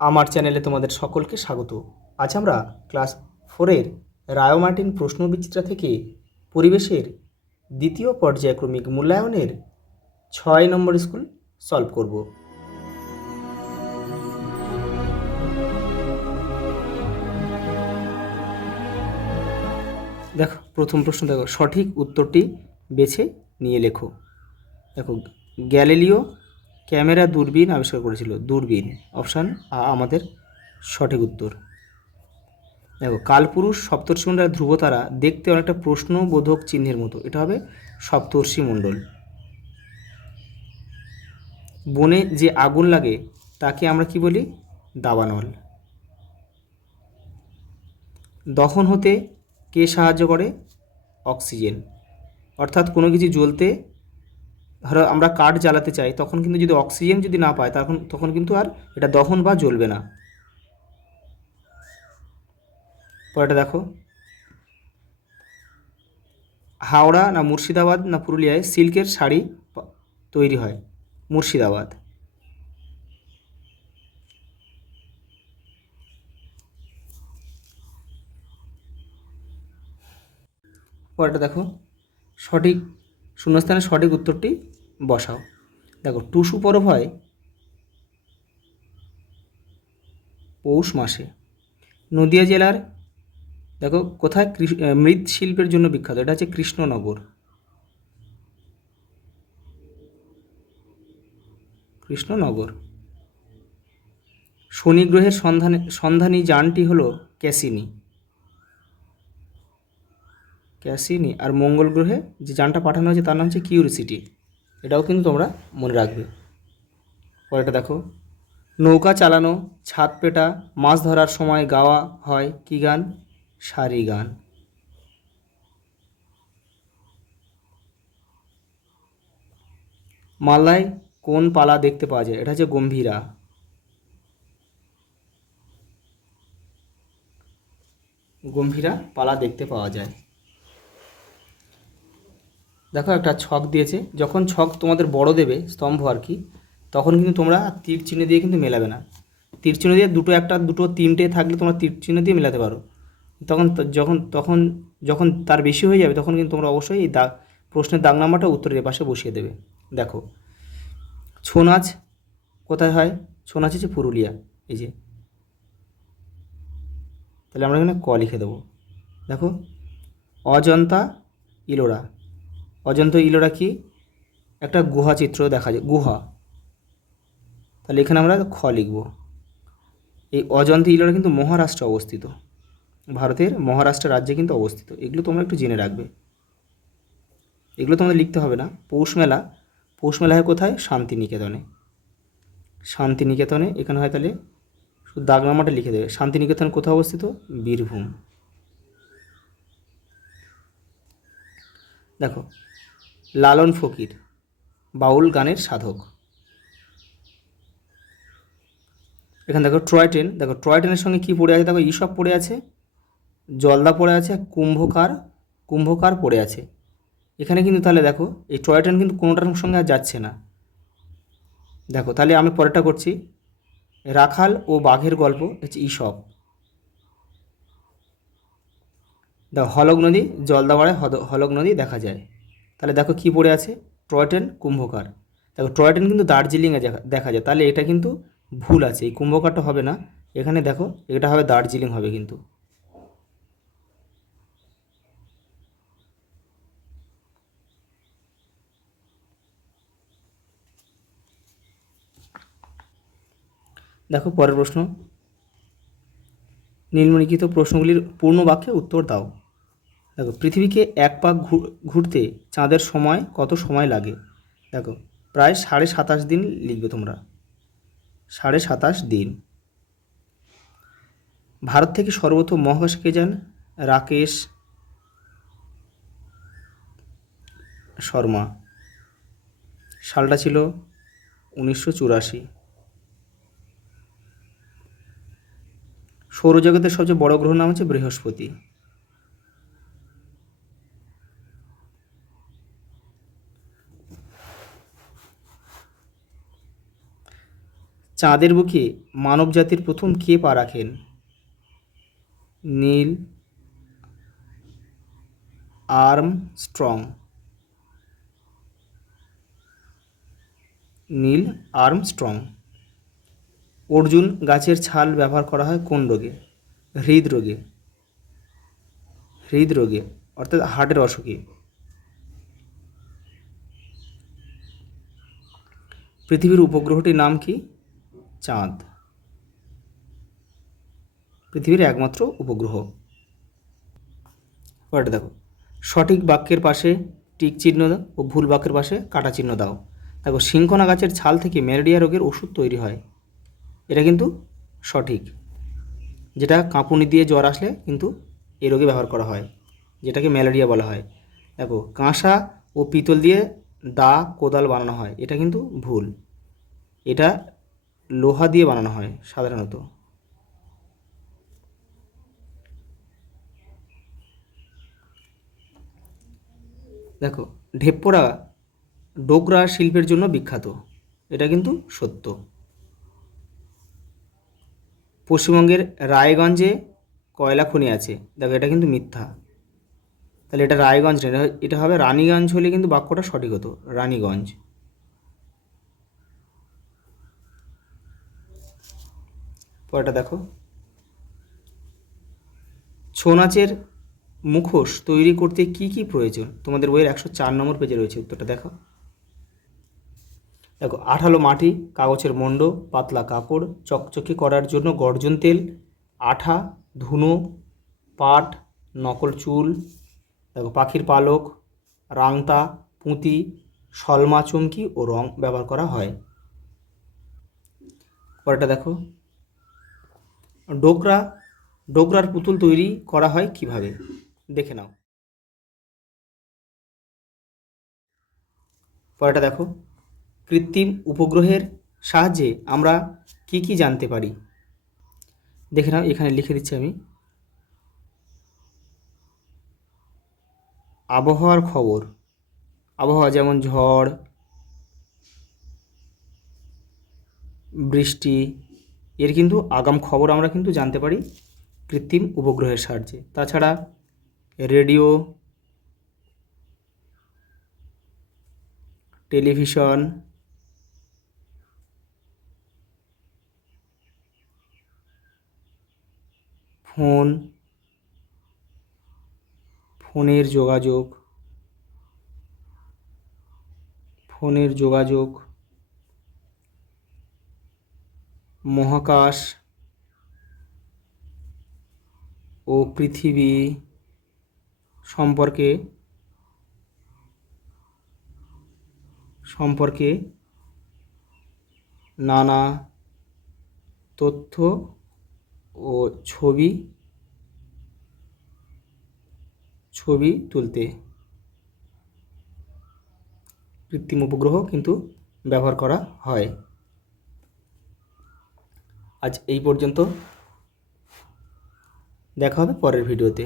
আমার চ্যানেলে তোমাদের সকলকে স্বাগত। আজ আমরা ক্লাস 4-এর রায়োমার্টিন প্রশ্নবিচিত্রা থেকে পরিবেশের দ্বিতীয় পর্যায়ক্রমিক মূল্যায়নের 6 নম্বর স্কুল সলভ করব। দেখো প্রথম প্রশ্ন, দেখো সঠিক উত্তরটি বেছে নিয়ে লেখো। দেখো, গ্যালিলিও ক্যামেরা দূরবীন আবিষ্কার করেছিল। দূরবীন, অপশান আমাদের সঠিক উত্তর। দেখো, কালপুরুষ সপ্তর্ষিমণ্ডলের ধ্রুবতারা দেখতে অনেকটা প্রশ্নবোধক চিহ্নের মতো, এটা হবে সপ্তর্ষি মণ্ডল। বনে যে আগুন লাগে তাকে আমরা কি বলি? দাবানল। দহন হতে কে সাহায্য করে? অক্সিজেন। অর্থাৎ কোনো কিছু জ্বলতে, ধরো আমরা কাঠ জ্বালাতে চাই, তখন কিন্তু যদি অক্সিজেন যদি না পায় তখন কিন্তু আর এটা দহন বা জ্বলবে না। পরেটা দেখো, হাওড়া না মুর্শিদাবাদ না পুরুলিয়ায় সিল্কের শাড়ি তৈরি হয়? মুর্শিদাবাদ। পরেটা দেখো, সঠিক শূন্যস্থানে সঠিক উত্তরটি বসাও। দেখো, টুসু পরব হয় পৌষ মাসে। নদিয়া জেলার দেখো কোথায় মৃৎশিল্পের জন্য বিখ্যাত? এটা হচ্ছে কৃষ্ণনগর। কৃষ্ণনগর। শনি গ্রহের সন্ধানী যানটি হলো ক্যাসিনি। ক্যাসিনি। আর মঙ্গল গ্রহে যে যানটা পাঠানো হয়েছে তার নাম হচ্ছে কিউরিসিটি। এটাও কিন্তু তোমরা মনে রাখবে। পরেটা দেখো, নৌকা চালানো, ছাদ পেটা, মাছ ধরার সময় গাওয়া হয় কি গান? সারি গান। মালদায় কোন পালা দেখতে পাওয়া যায়? এটা হচ্ছে গম্ভীরা। গম্ভীরা পালা দেখতে পাওয়া যায়। দেখো একটা ছক দিয়েছে, যখন ছক তোমাদের বড় দেবে স্তম্ভ আর কি, তখন কিন্তু তোমরা তীর চিহ্ন দিয়ে কিন্তু মেলাবে না। তীর চিহ্ন দিয়ে দুটো, একটা দুটো তিনটে থাকলে তোমরা তীর চিহ্ন দিয়ে মেলাতে পারো। যখন তার বেশি হয়ে যাবে তখন কিন্তু তোমরা অবশ্যই এই প্রশ্নের দাগ নাম্বারটা উত্তরের পাশে বসিয়ে দেবে। দেখো, ছৌ নাচ কোথায় হয়? ছৌ নাচ হচ্ছে পুরুলিয়া। এই যে, তাহলে আমরা এখানে ক লিখে দেবো। দেখো, অজন্তা ইলোরা। অজন্তা ইলোরা কি? একটা গুহা চিত্র দেখা যায়, গুহা। তাহলে এখানে আমরা খ লিখব। এই অজন্তা ইলোরা কিন্তু মহারাষ্ট্রে অবস্থিত, ভারতের মহারাষ্ট্র রাজ্যে কিন্তু অবস্থিত। এগুলো তোমরা একটু জেনে রাখবে, এগুলো তোমাদের লিখতে হবে না। পৌষ মেলা, পৌষ মেলা হয় কোথায়? শান্তিনিকেতনে। শান্তিনিকেতনে এখানে হয়, তাহলে শুধু দাগ নাম্বারটা লিখে দেবে। শান্তিনিকেতন কোথায় অবস্থিত? বীরভূম। দেখো, লালন ফকির বাউল গানের সাধক। এখানে দেখো ট্রয় ট্রেন, দেখো ট্রয় ট্রেনের সঙ্গে কী পড়ে আছে? দেখো ঈশপ পড়ে আছে, জলদা পড়ে আছে, কুম্ভকার, কুম্ভকার পড়ে আছে। এখানে কিন্তু তাহলে দেখো এই টয় ট্রেন কিন্তু কোনোটার সঙ্গে আর যাচ্ছে না। দেখো তাহলে আমি পরেরটা করছি। রাখাল ও বাঘের গল্প হচ্ছে ঈশপ। দেখো হলক নদী, জলদাপাড়ায় হলক নদী দেখা যায়। তাহলে দেখো কী পড়ে আছে? টয় ট্রেন, কুম্ভকার। দেখো টয় ট্রেন কিন্তু দার্জিলিংয়ে দেখা যায়, তাহলে এটা কিন্তু ভুল আছে, এই কুম্ভকারটা হবে না। এখানে দেখো এটা হবে দার্জিলিং হবে কিন্তু। দেখো পরের প্রশ্ন, নিম্নলিখিত প্রশ্নগুলির পূর্ণ বাক্যে উত্তর দাও। দেখো, পৃথিবীকে এক পাক ঘুরতে চাঁদের সময় কত সময় লাগে? দেখো প্রায় 27.5 দিন লিখবে তোমরা, 27.5 দিন। ভারত থেকে সর্বপ্রথম মহাকাশে কে যান? রাকেশ শর্মা। সালটা ছিল 1984। সৌরজগতের সবচেয়ে বড় গ্রহ নাম হচ্ছে বৃহস্পতি। চাঁদের বুকে মানব জাতির প্রথম কে পা রাখেন? Neil Armstrong. Neil Armstrong. অর্জুন গাছের ছাল ব্যবহার করা হয় কোন রোগে? হৃদরোগে। হৃদরোগে অর্থাৎ হার্টের অসুখে। পৃথিবীর উপগ্রহটির নাম কি? চাঁদ। পৃথিবীর একমাত্র উপগ্রহ। পরেরটা দেখো, সঠিক বাক্যের পাশে টিক চিহ্ন দাও ও ভুল বাক্যের পাশে কাটা চিহ্ন দাও। দেখো, সিংকোনা গাছের ছাল থেকে ম্যালেরিয়া রোগের ওষুধ তৈরি হয়, এটা কিন্তু সঠিক। যেটা কাঁপুনি দিয়ে জ্বর আসলে কিন্তু এই রোগে ব্যবহার করা হয়, যেটাকে ম্যালেরিয়া বলা হয়। দেখো, কাঁসা ও পিতল দিয়ে দা কোদাল বানানো হয়, এটা কিন্তু ভুল। এটা লোহা দিয়ে বানানো হয় সাধারণত। দেখো, ঢেপ্পোড়া ডোকরা শিল্পের জন্য বিখ্যাত, এটা কিন্তু সত্য। পশ্চিমবঙ্গের রায়গঞ্জে কয়লা খনি আছে, দেখো এটা কিন্তু মিথ্যা। তাহলে এটা রায়গঞ্জ না, এটা হবে রানীগঞ্জ, হলে কিন্তু বাক্যটা সঠিক হতো, রানীগঞ্জ। পরেরটা দেখো, ছৌ নাচের মুখোশ তৈরি করতে কি কি প্রয়োজন? তোমাদের বইয়ের 104 নম্বর পেজে রয়েছে, উত্তরটা দেখো। দেখো, আঠালো মাটি, কাগজের মণ্ড, পাতলা কাপড়, চকচকে করার জন্য গর্জন তেল, আঠা, ধুনো, পাট, নকল চুল। দেখো, পাখির পালক, রাংতা, পুঁতি, সলমা চুমকি ও রং ব্যবহার করা হয়। পরেরটা দেখো, ডোকরার পুতুল তৈরি করা হয় কিভাবে? দেখে নাও। পরেরটা দেখো, কৃত্রিম উপগ্রহের সাহায্যে আমরা কি কি জানতে পারি? দেখে নাও, এখানে লিখে দিচ্ছি আমি। আবহাওয়ার খবর, আবহাওয়া যেমন ঝড়, বৃষ্টি, এর কিন্তু আগাম খবর আমরা কিন্তু জানতে পারি কৃত্রিম উপগ্রহের সাহায্যে। তাছাড়া রেডিও, টেলিভিশন, ফোনের যোগাযোগ, মহাকাশ ও পৃথিবী সম্পর্কে নানা তথ্য ও ছবি তুলতে কৃত্রিম উপগ্রহ কিন্তু ব্যবহার করা হয়। আজ এই পর্যন্ত, দেখা হবে পরের ভিডিওতে।